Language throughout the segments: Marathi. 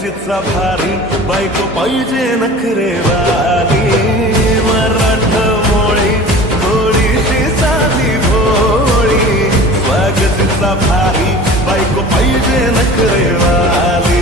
गचिचा भारी बायको पाहिजे नखरेवाली मराठमोळी थोडीशी साधी भोळी गचिचा भारी बायको पाहिजे नखरेवाली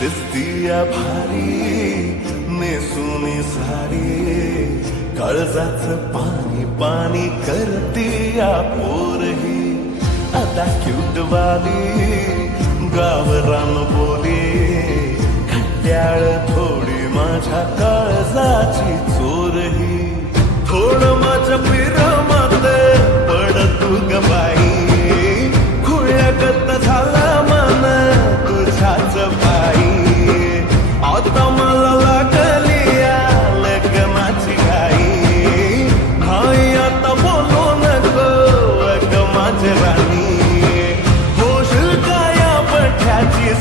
दिसतीया भारी नेसुनी सारी काळजाचं पाणी पाणी करतीया पोरही आता क्यूटवाली गावरान बोली खट्याळ थोडी माझ्या काळजाची चोरही थोडं माझ्या प्रेमात पड तू ग बाई खुळ्यागत झाला मन तुझ्याच पायी आता मला लागली लग्नाची घाई भाई आता बोलू नको ग माझी राणी होशील का या पठ्याची